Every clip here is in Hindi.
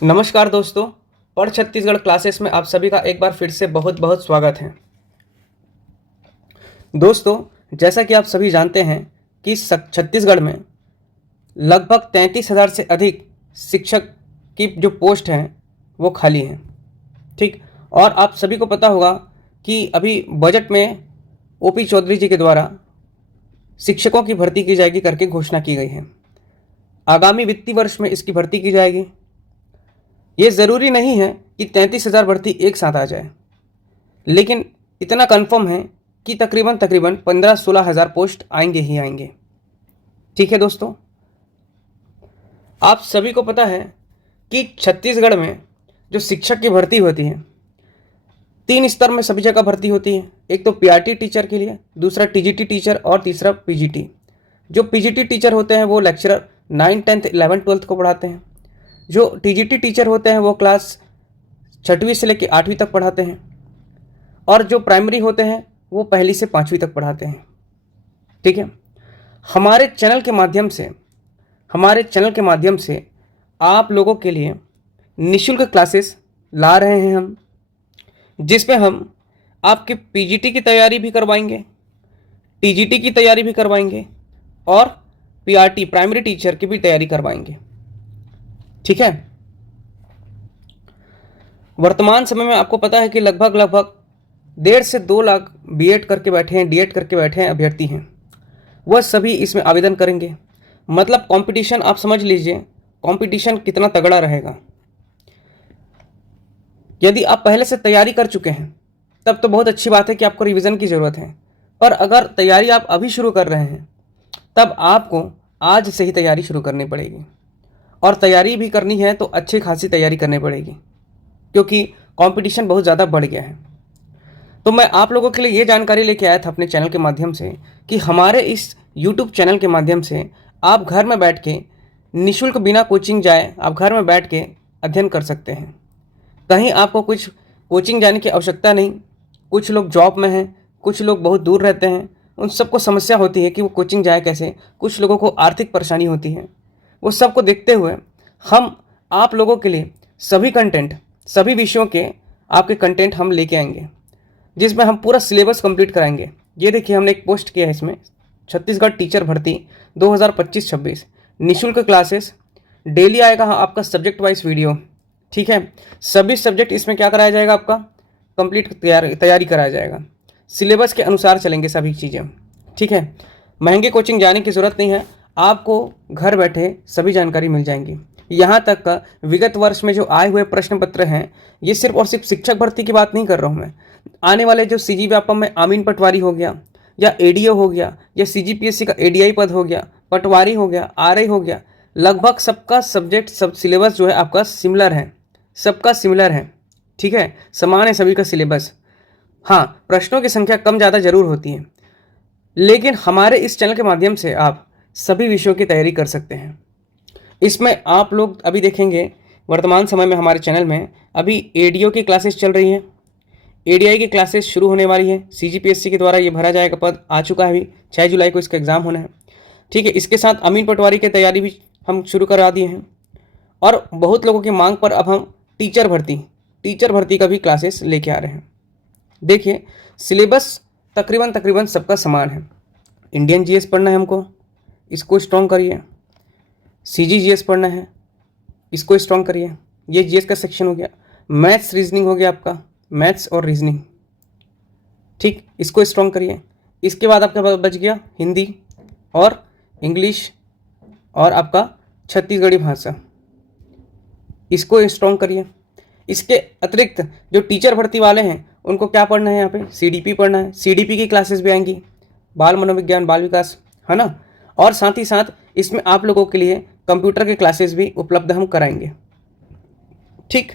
नमस्कार दोस्तों, पढ़ छत्तीसगढ़ क्लासेस में आप सभी का एक बार फिर से बहुत बहुत स्वागत है। दोस्तों, जैसा कि आप सभी जानते हैं कि छत्तीसगढ़ में लगभग 33,000 से अधिक शिक्षक की जो पोस्ट हैं वो खाली हैं। ठीक। और आप सभी को पता होगा कि अभी बजट में ओपी चौधरी जी के द्वारा शिक्षकों की भर्ती की जाएगी करके घोषणा की गई है। आगामी वित्तीय वर्ष में इसकी भर्ती की जाएगी। ये ज़रूरी नहीं है कि 33,000 भर्ती एक साथ आ जाए, लेकिन इतना कंफर्म है कि तकरीबन 15-16 हज़ार पोस्ट आएंगे ही आएंगे। ठीक है दोस्तों, आप सभी को पता है कि छत्तीसगढ़ में जो शिक्षक की भर्ती होती है 3 स्तर में सभी जगह भर्ती होती है। एक तो पीआरटी टीचर के लिए, दूसरा टीजीटी टीचर और तीसरा पीजीटी। जो पीजीटी टीचर होते हैं वो लेक्चरर 9, 10, 11, 12 को पढ़ाते हैं। जो टीजीटी टीचर होते हैं वो क्लास 6वीं से लेकर 8वीं तक पढ़ाते हैं, और जो प्राइमरी होते हैं वो 1 से 5वीं तक पढ़ाते हैं। ठीक है। हमारे चैनल के माध्यम से आप लोगों के लिए निःशुल्क क्लासेस ला रहे हैं हम, जिसमें हम आपके पीजीटी की तैयारी भी करवाएंगे, टीजीटी की तैयारी भी करवाएंगे और पीआरटी प्राइमरी टीचर की भी तैयारी करवाएंगे। ठीक है। वर्तमान समय में आपको पता है कि लगभग 1.5 से 2 लाख बीएड करके बैठे हैं, डीएड करके बैठे हैं अभ्यर्थी हैं। वह सभी इसमें आवेदन करेंगे। मतलब कंपटीशन आप समझ लीजिए, कंपटीशन कितना तगड़ा रहेगा। यदि आप पहले से तैयारी कर चुके हैं तब तो बहुत अच्छी बात है कि आपको रिवीजन की ज़रूरत है, पर अगर तैयारी आप अभी शुरू कर रहे हैं तब आपको आज से ही तैयारी शुरू करनी पड़ेगी। और तैयारी भी करनी है तो अच्छी खासी तैयारी करनी पड़ेगी, क्योंकि कंपटीशन बहुत ज़्यादा बढ़ गया है। तो मैं आप लोगों के लिए ये जानकारी लेके आया था अपने चैनल के माध्यम से कि हमारे इस यूट्यूब चैनल के माध्यम से आप घर में बैठ के निःशुल्क, बिना कोचिंग जाए, आप घर में बैठ के अध्ययन कर सकते हैं। कहीं आपको कुछ कोचिंग जाने की आवश्यकता नहीं। कुछ लोग जॉब में हैं, कुछ लोग बहुत दूर रहते हैं, उन सबको समस्या होती है कि वो कोचिंग जाए कैसे। कुछ लोगों को आर्थिक परेशानी होती है। वो सबको देखते हुए हम आप लोगों के लिए सभी कंटेंट, सभी विषयों के आपके कंटेंट हम लेके आएंगे, जिसमें हम पूरा सिलेबस कंप्लीट कराएंगे। ये देखिए, हमने एक पोस्ट किया है इसमें, छत्तीसगढ़ टीचर भर्ती 2025-26 निःशुल्क क्लासेस। डेली आएगा आपका सब्जेक्ट वाइज वीडियो। ठीक है। सभी सब्जेक्ट इसमें क्या कराया जाएगा, आपका कंप्लीट तैयारी कराया जाएगा। सिलेबस के अनुसार चलेंगे सभी चीज़ें। ठीक है। महंगे कोचिंग जाने की ज़रूरत नहीं है, आपको घर बैठे सभी जानकारी मिल जाएंगी। यहाँ तक का विगत वर्ष में जो आए हुए प्रश्न पत्र हैं, ये सिर्फ और सिर्फ शिक्षक भर्ती की बात नहीं कर रहा हूँ मैं। आने वाले जो सीजी व्यापम में आमीन पटवारी हो गया, या एडीओ हो गया, या सीजीपीएससी का एडीआई पद हो गया, पटवारी हो गया, आरआई हो गया, लगभग सबका सब्जेक्ट, सब सिलेबस जो है आपका सिमिलर है, सबका सिमिलर है। ठीक है, समान है सभी का सिलेबस। हाँ, प्रश्नों की संख्या कम ज़्यादा जरूर होती है, लेकिन हमारे इस चैनल के माध्यम से आप सभी विषयों की तैयारी कर सकते हैं। इसमें आप लोग अभी देखेंगे, वर्तमान समय में हमारे चैनल में अभी एडीओ की क्लासेस चल रही हैं, एडीआई की क्लासेस शुरू होने वाली है। सीजीपीएससी के द्वारा ये भरा जाएगा, पद आ चुका है, अभी 6 जुलाई को इसका एग्ज़ाम होना है। ठीक है। इसके साथ अमीन पटवारी की तैयारी भी हम शुरू करा दिए हैं, और बहुत लोगों की मांग पर अब हम टीचर भर्ती का भी क्लासेस लेके आ रहे हैं। देखिए, सिलेबस तकरीबन सबका समान है। इंडियन जीएस पढ़ना है हमको, इसको स्ट्रॉन्ग करिए। सीजी जीएस पढ़ना है, इसको स्ट्रॉन्ग करिए। ये जीएस का सेक्शन हो गया। मैथ्स रीजनिंग हो गया आपका, मैथ्स और रीजनिंग। ठीक, इसको स्ट्रॉन्ग करिए। इसके बाद आपका बच गया हिंदी और इंग्लिश और आपका छत्तीसगढ़ी भाषा, इसको स्ट्रॉन्ग करिए। इसके अतिरिक्त जो टीचर भर्ती वाले हैं उनको क्या पढ़ना है, यहाँ पे सीडीपी पढ़ना है। सीडीपी की क्लासेस भी आएंगी, बाल मनोविज्ञान, बाल विकास, है ना। और साथ ही साथ इसमें आप लोगों के लिए कंप्यूटर के क्लासेस भी उपलब्ध हम कराएंगे। ठीक,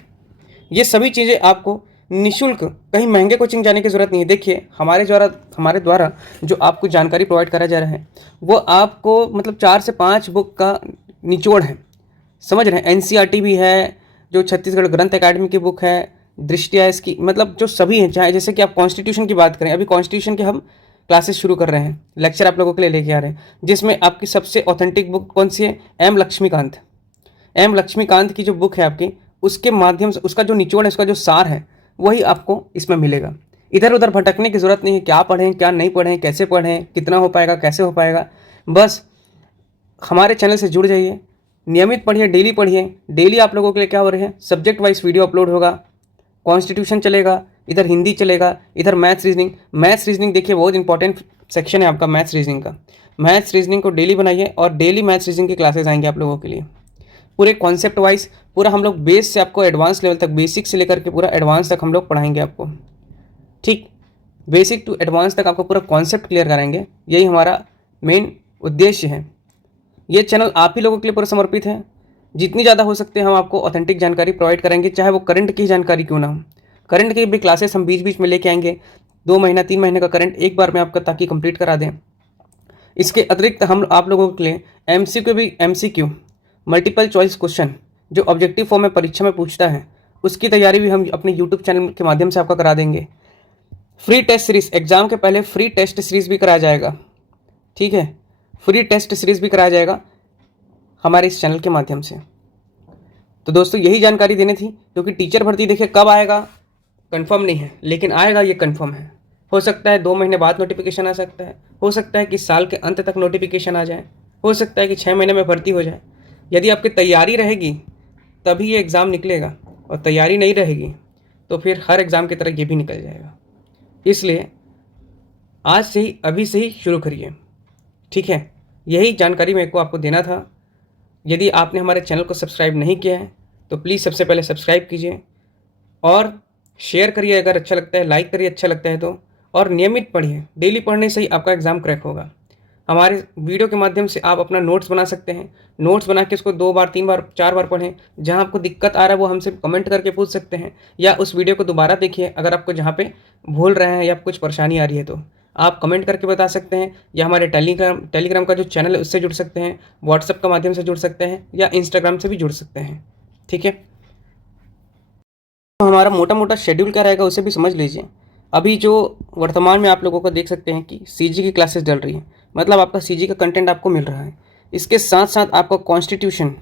ये सभी चीज़ें आपको निःशुल्क, कहीं महंगे कोचिंग जाने की ज़रूरत नहीं है। देखिए, हमारे द्वारा जो आपको जानकारी प्रोवाइड करा जा रहा है वो आपको मतलब 4 से 5 बुक का निचोड़ है, समझ रहे हैं। एनसीईआरटी भी है, जो छत्तीसगढ़ ग्रंथ अकादमी की बुक है, दृष्टिया इसकी, मतलब जो सभी हैं। चाहे जैसे कि आप कॉन्स्टिट्यूशन की बात करें, अभी कॉन्स्टिट्यूशन के हम क्लासेस शुरू कर रहे हैं, लेक्चर आप लोगों के लिए लेके आ रहे हैं, जिसमें आपकी सबसे ऑथेंटिक बुक कौन सी है, एम लक्ष्मीकांत की जो बुक है आपकी, उसके माध्यम से उसका जो निचोड़ है, उसका जो सार है, वही आपको इसमें मिलेगा। इधर उधर भटकने की ज़रूरत नहीं है, क्या पढ़ें क्या नहीं पढ़ें, कैसे पढ़ें, कितना हो पाएगा कैसे हो पाएगा। बस हमारे चैनल से जुड़ जाइए, नियमित पढ़िए, डेली पढ़िए। डेली आप लोगों के लिए क्या हो रहे हैं, सब्जेक्ट वाइज वीडियो अपलोड होगा, कॉन्स्टिट्यूशन चलेगा, इधर हिंदी चलेगा, इधर मैथ्स रीजनिंग। मैथ्स रीजनिंग देखिए बहुत इंपॉर्टेंट सेक्शन है आपका मैथ्स रीजनिंग का। मैथ्स रीजनिंग को डेली बनाइए और डेली मैथ्स रीजनिंग की क्लासेस आएंगे आप लोगों के लिए, पूरे कॉन्सेप्ट वाइज। पूरा हम लोग बेस से आपको एडवांस लेवल तक, बेसिक से लेकर के पूरा एडवांस तक हम लोग पढ़ाएंगे आपको। ठीक, बेसिक टू एडवांस तक आपको पूरा कॉन्सेप्ट क्लियर कराएंगे, यही हमारा मेन उद्देश्य है। ये चैनल आप ही लोगों के लिए पूरा समर्पित है। जितनी ज़्यादा हो सकते हैं हम आपको ऑथेंटिक जानकारी प्रोवाइड करेंगे, चाहे वो करंट की जानकारी क्यों ना हो। करंट की भी क्लासेस हम बीच बीच में लेके आएंगे, 2 महीना 3 महीने का करंट एक बार में आपका ताकि कंप्लीट करा दें। इसके अतिरिक्त हम आप लोगों के लिए MCQ मल्टीपल चॉइस क्वेश्चन जो ऑब्जेक्टिव फॉर्म में परीक्षा में पूछता है, उसकी तैयारी भी हम अपने यूट्यूब चैनल के माध्यम से आपका करा देंगे। फ्री टेस्ट सीरीज, एग्जाम के पहले फ्री टेस्ट सीरीज भी कराया जाएगा। ठीक है, फ्री टेस्ट सीरीज भी कराया जाएगा हमारे इस चैनल के माध्यम से। तो दोस्तों यही जानकारी देनी थी, क्योंकि टीचर भर्ती देखिए कब आएगा कंफर्म नहीं है, लेकिन आएगा ये कंफर्म है। हो सकता है 2 महीने बाद नोटिफिकेशन आ सकता है, हो सकता है कि साल के अंत तक नोटिफिकेशन आ जाए, हो सकता है कि 6 महीने में भर्ती हो जाए। यदि आपकी तैयारी रहेगी तभी ये एग्ज़ाम निकलेगा, और तैयारी नहीं रहेगी तो फिर हर एग्ज़ाम की तरह ये भी निकल जाएगा। इसलिए आज से ही, अभी से ही शुरू करिए। ठीक है, यही जानकारी मेरे को आपको देना था। यदि आपने हमारे चैनल को सब्सक्राइब नहीं किया है तो प्लीज़ सबसे पहले सब्सक्राइब कीजिए और शेयर करिए अगर अच्छा लगता है, लाइक करिए अच्छा लगता है तो, और नियमित पढ़िए। डेली पढ़ने से ही आपका एग्ज़ाम क्रैक होगा। हमारे वीडियो के माध्यम से आप अपना नोट्स बना सकते हैं। नोट्स बना के उसको 2 बार 3 बार 4 बार पढ़ें। जहाँ आपको दिक्कत आ रहा है वो हमसे कमेंट करके पूछ सकते हैं, या उस वीडियो को दोबारा देखिए अगर आपको जहाँ पे भूल रहे हैं या कुछ परेशानी आ रही है तो आप कमेंट करके बता सकते हैं, या हमारे टेलीग्राम का जो चैनल है उससे जुड़ सकते हैं, व्हाट्सएप के माध्यम से जुड़ सकते हैं, या इंस्टाग्राम से भी जुड़ सकते हैं। ठीक है, तो हमारा मोटा मोटा शेड्यूल क्या रहेगा उसे भी समझ लीजिए। अभी जो वर्तमान में आप लोगों को देख सकते हैं कि सीजी की क्लासेस चल रही हैं, मतलब आपका सीजी का कंटेंट आपको मिल रहा है। इसके साथ साथ आपका कॉन्स्टिट्यूशन,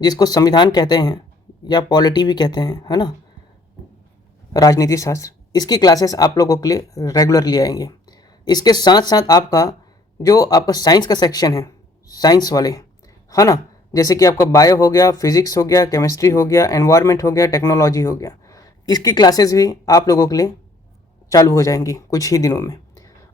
जिसको संविधान कहते हैं या पॉलिटी भी कहते हैं, है ना, राजनीति शास्त्र, इसकी क्लासेस आप लोगों के लिए रेगुलरली आएंगे। इसके साथ साथ आपका साइंस का सेक्शन है, साइंस वाले, है ना, जैसे कि आपका बायो हो गया, फिजिक्स हो गया, केमिस्ट्री हो गया, एनवायरनमेंट हो गया, टेक्नोलॉजी हो गया, इसकी क्लासेस भी आप लोगों के लिए चालू हो जाएंगी कुछ ही दिनों में।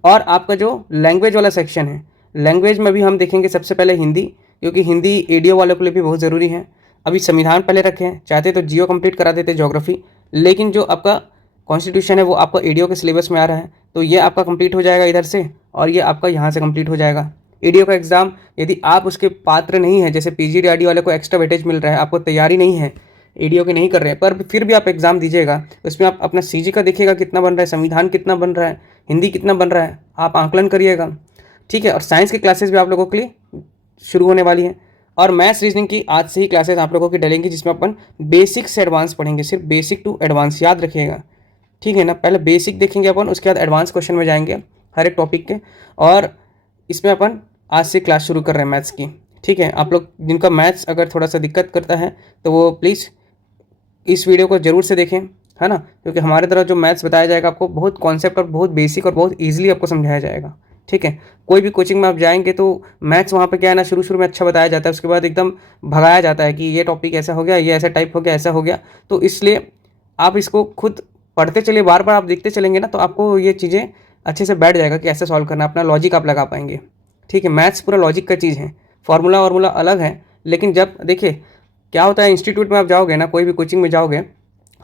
और आपका जो लैंग्वेज वाला सेक्शन है, लैंग्वेज में भी हम देखेंगे सबसे पहले हिंदी, क्योंकि हिंदी एडीओ वालों के लिए भी बहुत ज़रूरी है। अभी संविधान पहले रखें, चाहते तो जियो कंप्लीट करा देते, ज्योग्राफी, लेकिन जो आपका कॉन्स्टिट्यूशन है वो आपका एडीओ के सिलेबस में आ रहा है, तो ये आपका कंप्लीट हो जाएगा इधर से, और ये आपका यहाँ से कंप्लीट हो जाएगा। एडीओ का एग्ज़ाम यदि आप उसके पात्र नहीं है, जैसे पीजीडीआरडी वाले को एक्स्ट्रा वेटेज मिल रहा है, आपको तैयारी नहीं है, एडीओ के नहीं कर रहे हैं, पर फिर भी आप एग्ज़ाम दीजिएगा, उसमें आप अपना सीजी का देखिएगा कितना बन रहा है, संविधान कितना बन रहा है, हिंदी कितना बन रहा है, आप आंकलन करिएगा। ठीक है, और साइंस की क्लासेस भी आप लोगों के लिए शुरू होने वाली है। और मैथ्स रीजनिंग की आज से ही क्लासेस आप लोगों की डलेंगी, जिसमें अपन बेसिक से एडवांस पढ़ेंगे, सिर्फ बेसिक टू एडवांस, याद रखिएगा। ठीक है ना, पहले बेसिक देखेंगे अपन, उसके बाद एडवांस क्वेश्चन में जाएंगे हर एक टॉपिक के, और इसमें अपन आज से क्लास शुरू कर रहे हैं मैथ्स की। ठीक है, आप लोग जिनका मैथ्स अगर थोड़ा सा दिक्कत करता है तो वो प्लीज़ इस वीडियो को ज़रूर से देखें, है ना, क्योंकि हमारे तरफ जो मैथ्स बताया जाएगा आपको बहुत कॉन्सेप्ट और बहुत बेसिक और बहुत ईजिली आपको समझाया जाएगा। ठीक है, कोई भी कोचिंग में आप जाएंगे तो मैथ्स वहाँ पे क्या है ना, शुरू में अच्छा बताया जाता है, उसके बाद एकदम भगाया जाता है कि ये टॉपिक ऐसा हो गया, ये ऐसा टाइप हो गया, ऐसा हो गया। तो इसलिए आप इसको खुद पढ़ते चलिए, बार बार आप देखते चलेंगे ना, तो आपको ये चीज़ें अच्छे से बैठ जाएगा कि ऐसे सॉल्व करना, अपना लॉजिक आप लगा पाएंगे। ठीक है, मैथ्स पूरा लॉजिक का चीज़ है, फार्मूला अलग है, लेकिन जब देखिए क्या होता है, इंस्टीट्यूट में आप जाओगे ना, कोई भी कोचिंग में जाओगे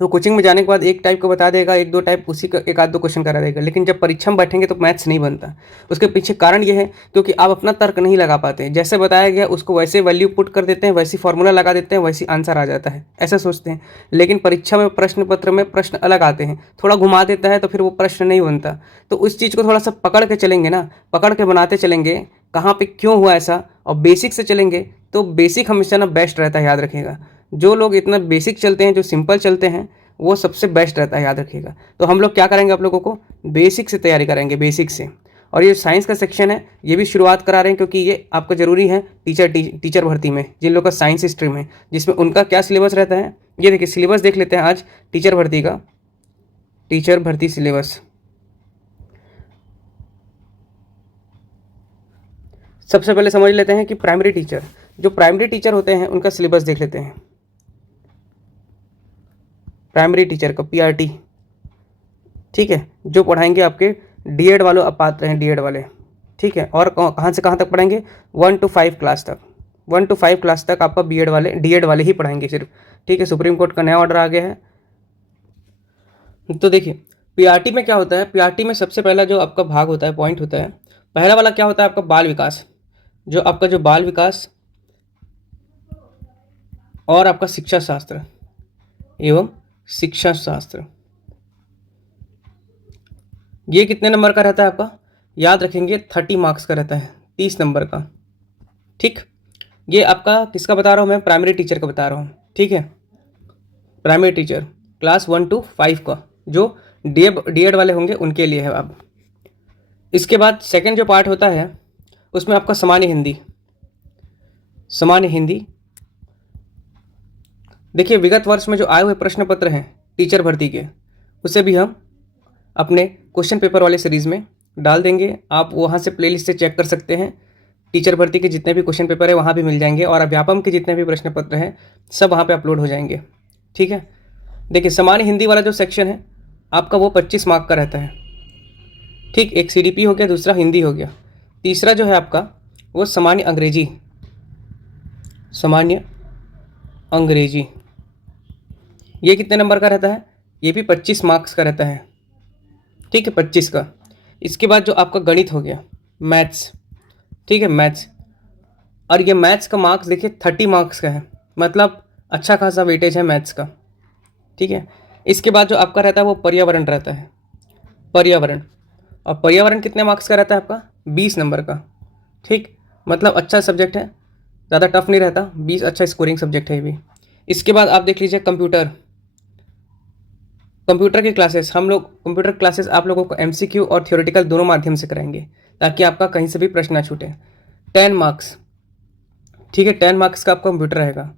तो कोचिंग में जाने के बाद एक टाइप का बता देगा, 1-2 टाइप उसी का 1-2 क्वेश्चन करा देगा, लेकिन जब परीक्षा में बैठेंगे तो मैथ्स नहीं बनता। उसके पीछे कारण ये है क्योंकि आप अपना तर्क नहीं लगा पाते, जैसे बताया गया उसको वैसे वैल्यू पुट कर देते हैं, वैसी फार्मूला लगा देते हैं, वैसी आंसर आ जाता है, ऐसा सोचते हैं। लेकिन परीक्षा में प्रश्न पत्र में प्रश्न अलग आते हैं, थोड़ा घुमा देता है तो फिर वो प्रश्न नहीं बनता। तो उस चीज़ को थोड़ा सा पकड़ के चलेंगे ना, पकड़ के बनाते चलेंगे, कहाँ पे क्यों हुआ ऐसा, और बेसिक से चलेंगे तो बेसिक हमेशा ना बेस्ट रहता है, याद रखिएगा। जो लोग इतना बेसिक चलते हैं, जो सिंपल चलते हैं, वो सबसे बेस्ट रहता है, याद रखिएगा। तो हम लोग क्या करेंगे, आप लोगों को बेसिक से तैयारी कराएंगे, बेसिक से। और ये साइंस का सेक्शन है, ये भी शुरुआत करा रहे हैं क्योंकि ये आपका ज़रूरी है टीचर भर्ती में, जिन लोग का साइंस स्ट्रीम है, जिसमें उनका क्या सिलेबस रहता है, ये देखिए सिलेबस देख लेते हैं आज टीचर भर्ती का, टीचर भर्ती सिलेबस। सबसे पहले समझ लेते हैं कि प्राइमरी टीचर, जो प्राइमरी टीचर होते हैं उनका सिलेबस देख लेते हैं। प्राइमरी टीचर का पीआरटी, ठीक है, जो पढ़ाएंगे आपके डीएड वाले अपात्र हैं, डीएड वाले, ठीक है। और कहाँ से कहाँ तक पढ़ाएंगे? 1 to 5 क्लास तक, 1 to 5 क्लास तक आपका बीएड वाले, डीएड वाले ही पढ़ाएंगे सिर्फ, ठीक है। सुप्रीम कोर्ट का नया ऑर्डर आ गया है। तो देखिए पीआरटी में क्या होता है, पीआरटी में सबसे पहला जो आपका भाग होता है, पॉइंट होता है, पहला वाला क्या होता है आपका बाल विकास, जो आपका जो बाल विकास और आपका शिक्षा शास्त्र एवं शिक्षा शास्त्र, ये कितने नंबर का रहता है आपका? याद रखेंगे 30 मार्क्स का रहता है, 30 नंबर का, ठीक। ये आपका किसका बता रहा हूँ मैं? प्राइमरी टीचर का बता रहा हूँ, ठीक है। प्राइमरी टीचर क्लास 1 to 5 का, जो डीएड वाले होंगे उनके लिए है अब। इसके बाद सेकंड जो पार्ट होता है उसमें आपका सामान्य हिंदी, सामान्य हिंदी। देखिए विगत वर्ष में जो आए हुए प्रश्न पत्र हैं टीचर भर्ती के, उसे भी हम अपने क्वेश्चन पेपर वाले सीरीज़ में डाल देंगे। आप वहाँ से प्लेलिस्ट से चेक कर सकते हैं, टीचर भर्ती के जितने भी क्वेश्चन पेपर है वहाँ भी मिल जाएंगे, और व्यापम के जितने भी प्रश्न पत्र हैं सब वहाँ पे अपलोड हो जाएंगे, ठीक है। देखिए सामान्य हिंदी वाला जो सेक्शन है आपका वो 25 मार्क का रहता है, ठीक। एक सीडीपी हो गया, दूसरा हिंदी हो गया, तीसरा जो है आपका वो सामान्य अंग्रेजी, सामान्य अंग्रेजी, ये कितने नंबर का रहता है? ये भी 25 मार्क्स का रहता है, ठीक है, 25 का। इसके बाद जो आपका गणित हो गया, मैथ्स, ठीक है, मैथ्स, और ये मैथ्स का मार्क्स देखिए 30 मार्क्स का है, मतलब अच्छा खासा वेटेज है मैथ्स का, ठीक है। इसके बाद जो आपका रहता है वो पर्यावरण रहता है, पर्यावरण, और पर्यावरण कितने मार्क्स का रहता है आपका? 20 नंबर का, ठीक, मतलब अच्छा सब्जेक्ट है, ज़्यादा टफ नहीं रहता, 20 अच्छा स्कोरिंग सब्जेक्ट है ये भी। इसके बाद आप देख लीजिए कंप्यूटर, कंप्यूटर की क्लासेस, हम लोग कंप्यूटर क्लासेस आप लोगों को एमसीक्यू और थ्योरेटिकल दोनों माध्यम से कराएंगे ताकि आपका कहीं से भी प्रश्न ना छूटे। 10 मार्क्स, ठीक है, 10 मार्क्स का आपका कंप्यूटर रहेगा।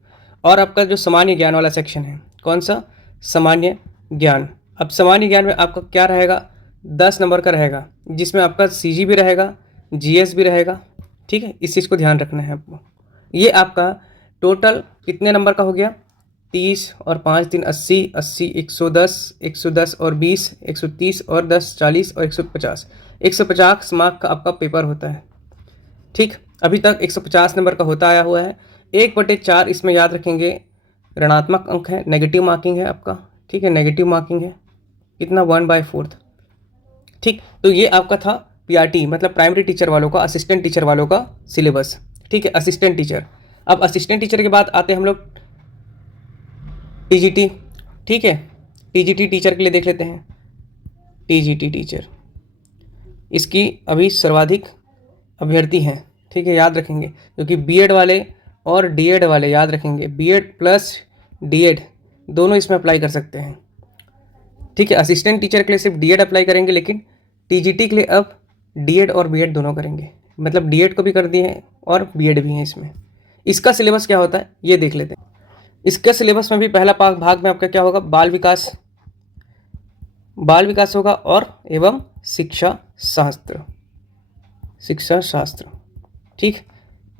और आपका जो सामान्य ज्ञान वाला सेक्शन है, कौन सा? सामान्य ज्ञान। अब सामान्य ज्ञान में आपका क्या रहेगा? 10 नंबर का रहेगा, जिसमें आपका सीजी भी रहेगा, जीएस भी रहेगा, ठीक है, इस चीज़ को ध्यान रखना है आपको। ये आपका टोटल कितने नंबर का हो गया? 30 और 5 3 80, 80 110, 110 और 20, 130 और 10 40 और 150, 150 मार्क का आपका पेपर होता है, ठीक। अभी तक 150 नंबर का होता आया हुआ है। 1/4 इसमें याद रखेंगे ऋणात्मक अंक है, नेगेटिव मार्किंग है आपका, ठीक है, नेगेटिव मार्किंग है, कितना? 1/4, ठीक। तो ये आपका था पीआरटी, मतलब प्राइमरी टीचर वालों का, असिस्टेंट टीचर वालों का सिलेबस, ठीक है, असिस्टेंट टीचर। अब असिस्टेंट टीचर के बाद आते हैं हम लोग टीजीटी, ठीक है, टीजीटी टीचर के लिए देख लेते हैं। टीजीटी टीचर, इसकी अभी सर्वाधिक अभ्यर्थी हैं, ठीक है, याद रखेंगे, क्योंकि बीएड वाले और डीएड वाले, याद रखेंगे बीएड प्लस डीएड दोनों इसमें अप्लाई कर सकते हैं, ठीक है। असिस्टेंट टीचर के लिए सिर्फ डीएड अप्लाई करेंगे, लेकिन टीजीटी के लिए अब डीएड और बीएड दोनों करेंगे, मतलब डीएड को भी कर दिए हैं और बीएड भी है इसमें। इसका सिलेबस क्या होता है ये देख लेते हैं। इसके सिलेबस में भी पहला भाग में आपका क्या होगा? बाल विकास, बाल विकास होगा, और एवं शिक्षा शास्त्र, शिक्षा शास्त्र, ठीक।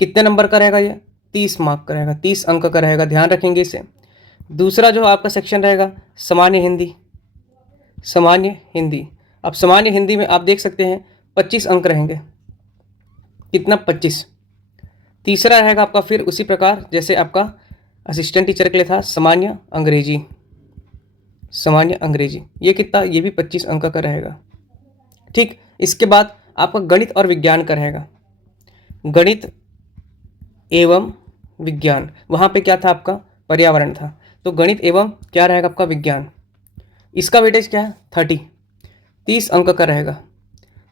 कितने नंबर का रहेगा ये? 30 मार्क का रहेगा, 30 अंक का रहेगा, ध्यान रखेंगे इसे। दूसरा जो आपका सेक्शन रहेगा सामान्य हिंदी, सामान्य हिंदी। अब सामान्य हिंदी में आप देख सकते हैं 25 अंक रहेंगे, कितना? 25। तीसरा रहेगा आपका फिर उसी प्रकार जैसे आपका असिस्टेंट टीचर के लिए था, सामान्य अंग्रेजी, सामान्य अंग्रेजी, ये कितना? ये भी 25 अंक का रहेगा, ठीक। इसके बाद आपका गणित और विज्ञान का रहेगा, गणित एवं विज्ञान, वहाँ पे क्या था आपका? पर्यावरण था, तो गणित एवं क्या रहेगा आपका? विज्ञान। इसका वेटेज क्या है? 30 अंक का रहेगा,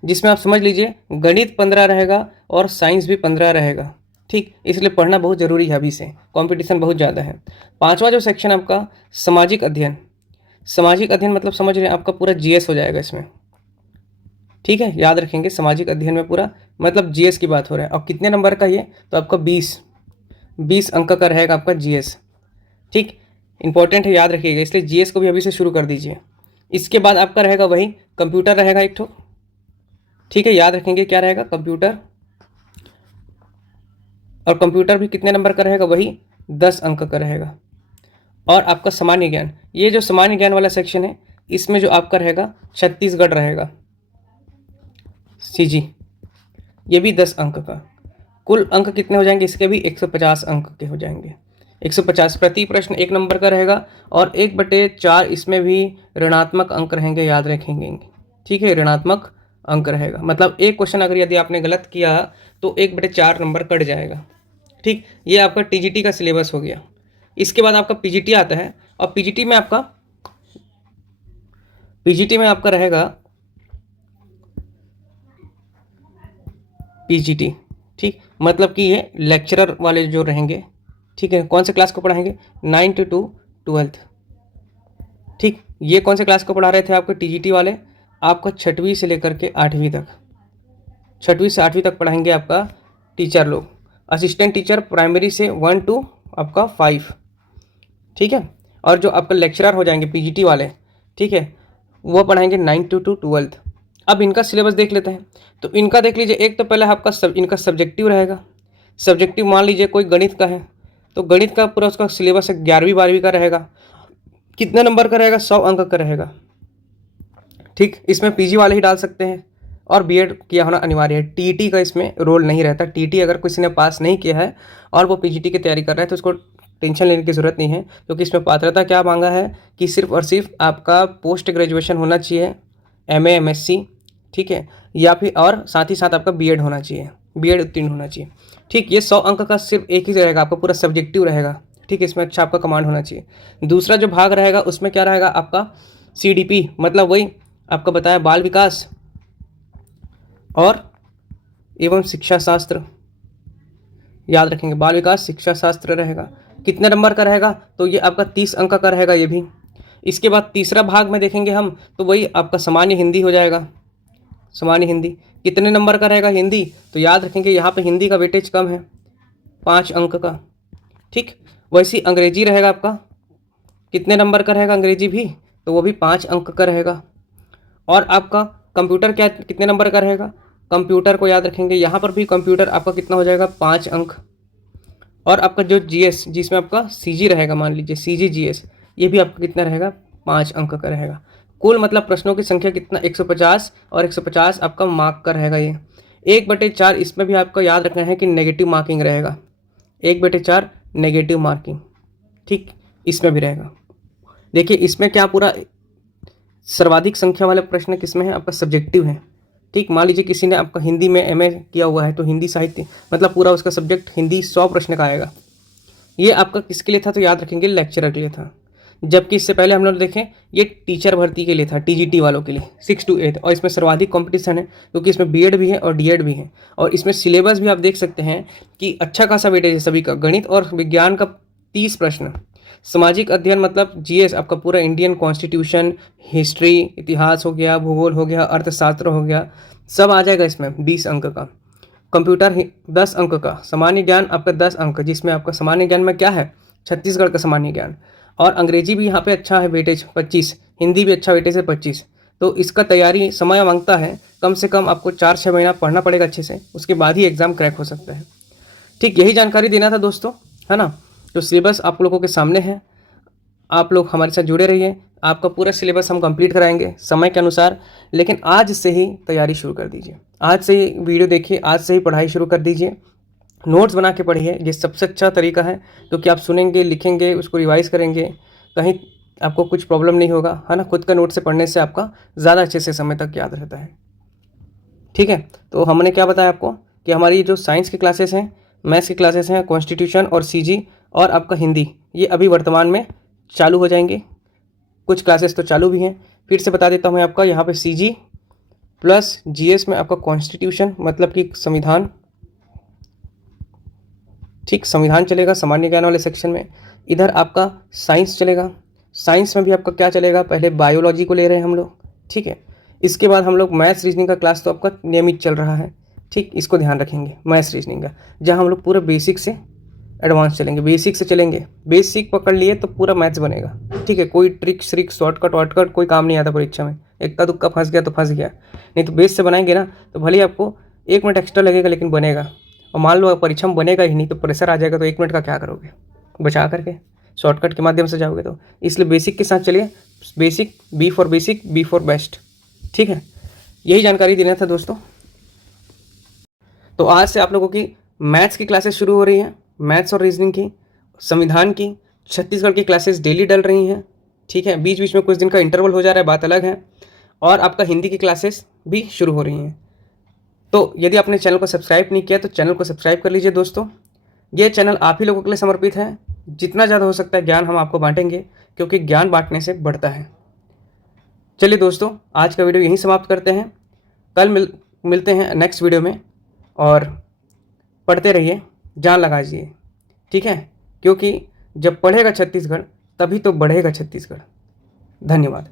जिसमें आप समझ लीजिए गणित 15 रहेगा और साइंस भी 15 रहेगा, ठीक। इसलिए पढ़ना बहुत ज़रूरी है, अभी से कंपटीशन बहुत ज़्यादा है। पांचवा जो सेक्शन आपका सामाजिक अध्ययन, सामाजिक अध्ययन मतलब समझ रहे हैं आपका पूरा जीएस हो जाएगा इसमें, ठीक है, याद रखेंगे सामाजिक अध्ययन में पूरा मतलब जीएस की बात हो रहा है। और कितने नंबर का ये? तो आपका 20 अंक का रहेगा आपका जीएस, ठीक। इंपॉर्टेंट है, याद रखिएगा, इसलिए जीएस को भी अभी से शुरू कर दीजिए। इसके बाद आपका रहेगा वही कंप्यूटर रहेगा एक ठो, ठीक है, याद रखेंगे क्या रहेगा, कंप्यूटर। और कंप्यूटर भी कितने नंबर का रहेगा, वही 10 अंक का रहेगा। और आपका सामान्य ज्ञान, ये जो सामान्य ज्ञान वाला सेक्शन है, इसमें जो आपका रहेगा छत्तीसगढ़ रहेगा, सीजी, ये भी 10 अंक का। कुल अंक कितने हो जाएंगे इसके भी, 150 अंक के हो जाएंगे। 150 प्रति प्रश्न 1 नंबर का रहेगा। और 1/4 इसमें भी ऋणात्मक अंक रहेंगे, याद रखेंगे, ठीक है, ऋणात्मक अंक रहेगा। मतलब एक क्वेश्चन अगर यदि आपने गलत किया तो 1/4 नंबर कट जाएगा, ठीक। ये आपका टीजीटी का सिलेबस हो गया। इसके बाद आपका पीजीटी आता है, और पीजीटी में आपका रहेगा पीजीटी, ठीक, मतलब कि ये लेक्चरर वाले जो रहेंगे, ठीक है, कौन से क्लास को पढ़ाएंगे, 9th to 12th, ठीक। ये कौन से क्लास को पढ़ा रहे थे आपके टीजीटी वाले, आपका 6वीं से लेकर के 8वीं तक, 6वीं से 8वीं तक पढ़ाएंगे आपका टीचर लोग, असिस्टेंट टीचर प्राइमरी से 1 to आपका 5, ठीक है। और जो आपका लेक्चरर हो जाएंगे पीजीटी वाले, ठीक है, वो पढ़ाएंगे 9th to 12th। अब इनका सिलेबस देख लेते हैं। तो इनका देख लीजिए, एक तो पहले आपका इनका सब्जेक्टिव रहेगा। सब्जेक्टिव मान लीजिए कोई गणित का है, तो गणित का पूरा उसका सिलेबस 11वीं 12वीं का रहेगा। कितने नंबर का रहेगा, 100 अंक का रहेगा, ठीक। इसमें पीजी वाले ही डाल सकते हैं, और बीएड किया होना अनिवार्य है। टीईटी का इसमें रोल नहीं रहता। टीईटी अगर किसी ने पास नहीं किया है और वो पीजीटी की तैयारी कर रहा है तो उसको टेंशन लेने की ज़रूरत नहीं है, क्योंकि इसमें पात्रता क्या मांगा है कि सिर्फ और सिर्फ आपका पोस्ट ग्रेजुएशन होना चाहिए, एमए एमएससी, ठीक है, या फिर और साथ ही साथ आपका बीएड होना चाहिए, बीएड उत्तीर्ण होना चाहिए, ठीक। ये 100 अंक का सिर्फ एक ही रहेगा, आपका पूरा सब्जेक्टिव रहेगा, ठीक है। इसमें अच्छा आपका कमांड होना चाहिए। दूसरा जो भाग रहेगा उसमें क्या रहेगा आपका सीडीपी, मतलब वही आपका बताया बाल विकास और एवं शिक्षा शास्त्र, याद रखेंगे, बाल विकास शिक्षा शास्त्र रहेगा। कितने नंबर का रहेगा, तो ये आपका 30 अंक का रहेगा ये भी। इसके बाद तीसरा भाग में देखेंगे हम, तो वही आपका सामान्य हिंदी हो जाएगा। सामान्य हिंदी कितने नंबर का रहेगा, हिंदी, तो याद रखेंगे यहाँ पे हिंदी का वेटेज कम है, 5 अंक का, ठीक। वैसे अंग्रेजी रहेगा आपका, कितने नंबर का रहेगा अंग्रेजी भी, तो वो भी 5 अंक का रहेगा। और आपका कंप्यूटर क्या कितने नंबर का रहेगा, कंप्यूटर को याद रखेंगे, यहाँ पर भी कंप्यूटर आपका कितना हो जाएगा, 5 अंक। और आपका जो जीएस, जिसमें आपका सीजी रहेगा, मान लीजिए सीजी जीएस, ये भी आपका कितना रहेगा, 5 अंक का रहेगा। कुल मतलब प्रश्नों की संख्या कितना, 150, और 150 आपका मार्क का रहेगा। ये 1/4 इसमें भी आपको याद रखना है कि नेगेटिव मार्किंग रहेगा, 1/4 नेगेटिव मार्किंग, ठीक, इसमें भी रहेगा। देखिए इसमें क्या पूरा सर्वाधिक संख्या वाले प्रश्न किसमें है, आपका सब्जेक्टिव है, ठीक। मान लीजिए किसी ने आपका हिंदी में एमए किया हुआ है, तो हिंदी साहित्य मतलब पूरा उसका सब्जेक्ट हिंदी 100 प्रश्न का आएगा। ये आपका किसके लिए था, तो याद रखेंगे लेक्चरर के लिए था। जबकि इससे पहले हम लोग देखें ये टीचर भर्ती के लिए था, टीजीटी वालों के लिए 6 to 8। और इसमें सर्वाधिक कंपटीशन है, क्योंकि इसमें बीएड भी है और डीएड भी है। और इसमें सिलेबस भी आप देख सकते हैं कि अच्छा खासा वेटेज है सभी का। गणित और विज्ञान का 30 प्रश्न, सामाजिक अध्ययन मतलब जीएस आपका पूरा इंडियन कॉन्स्टिट्यूशन, हिस्ट्री, इतिहास हो गया, भूगोल हो गया, अर्थशास्त्र हो गया, सब आ जाएगा इसमें 20 अंक का। कंप्यूटर 10 अंक का, सामान्य ज्ञान आपका 10 अंक, जिसमें आपका सामान्य ज्ञान में क्या है, छत्तीसगढ़ का सामान्य ज्ञान। और अंग्रेजी भी यहाँ पे अच्छा है वेटेज 25, हिंदी भी अच्छा वेटेज है 25। तो इसका तैयारी समय मांगता है, कम से कम आपको 4-6 महीना पढ़ना पड़ेगा अच्छे से, उसके बाद ही एग्ज़ाम क्रैक हो सकता है, ठीक। यही जानकारी देना था दोस्तों, है ना। तो सिलेबस आप लोगों के सामने है, आप लोग हमारे साथ जुड़े रहिए, आपका पूरा सिलेबस हम कंप्लीट कराएंगे समय के अनुसार। लेकिन आज से ही तैयारी शुरू कर दीजिए, आज से ही वीडियो देखिए, आज से ही पढ़ाई शुरू कर दीजिए, नोट्स बना के पढ़िए, ये सबसे अच्छा तरीका है, क्योंकि आप सुनेंगे, लिखेंगे, उसको रिवाइज़ करेंगे, कहीं आपको कुछ प्रॉब्लम नहीं होगा, है ना। खुद का नोट से पढ़ने से आपका ज़्यादा अच्छे से समय तक याद रहता है, ठीक है। तो हमने क्या बताया आपको कि हमारी जो साइंस की क्लासेस हैं, मैथ्स की क्लासेस हैं, कॉन्स्टिट्यूशन और सीजी और आपका हिंदी, ये अभी वर्तमान में चालू हो जाएंगे। कुछ क्लासेस तो चालू भी हैं, फिर से बता देता हूँ मैं आपका, यहाँ पे सीजी प्लस जीएस में आपका कॉन्स्टिट्यूशन मतलब कि संविधान, ठीक, संविधान चलेगा सामान्य ज्ञान वाले सेक्शन में। इधर आपका साइंस चलेगा, साइंस में भी आपका क्या चलेगा, पहले बायोलॉजी को ले रहे हैं हम लोग, ठीक है। इसके बाद हम लोग मैथ्स रीजनिंग का क्लास तो आपका नियमित चल रहा है, ठीक, इसको ध्यान रखेंगे, मैथ्स रीजनिंग का, जहाँ हम लोग पूरे बेसिक से एडवांस चलेंगे, बेसिक से चलेंगे। बेसिक पकड़ लिए तो पूरा मैथ्स बनेगा, ठीक है। कोई ट्रिक श्रिक शॉर्टकट वार्टकट कोई काम नहीं आता परीक्षा में। इक्का दुक्का फंस गया तो फंस गया, नहीं तो बेस से बनाएंगे ना तो भले ही आपको 1 मिनट एक्स्ट्रा लगेगा लेकिन बनेगा। और मान लो परीक्षा में बनेगा ही नहीं तो प्रेशर आ जाएगा, तो 1 मिनट का क्या करोगे बचा करके, शॉर्टकट के माध्यम से जाओगे तो। इसलिए बेसिक के साथ चलिए, बेसिक, बी फॉर बेस्ट, ठीक है। यही जानकारी देना था दोस्तों। तो आज से आप लोगों की मैथ्स की क्लासेस शुरू हो रही हैं, मैथ्स और रीजनिंग की, संविधान की, छत्तीसगढ़ की क्लासेस डेली डल रही हैं, ठीक है। बीच बीच में कुछ दिन का इंटरवल हो जा रहा है, बात अलग है। और आपका हिंदी की क्लासेस भी शुरू हो रही हैं। तो यदि आपने चैनल को सब्सक्राइब नहीं किया तो चैनल को सब्सक्राइब कर लीजिए दोस्तों। ये चैनल आप ही लोगों के लिए समर्पित है। जितना ज़्यादा हो सकता है ज्ञान हम आपको बांटेंगे, क्योंकि ज्ञान बांटने से बढ़ता है। चलिए दोस्तों, आज का वीडियो यहीं समाप्त करते हैं। कल मिलते हैं नेक्स्ट वीडियो में। और पढ़ते रहिए, जान लगाइए, ठीक है। क्योंकि जब पढ़ेगा छत्तीसगढ़ तभी तो बढ़ेगा छत्तीसगढ़। धन्यवाद।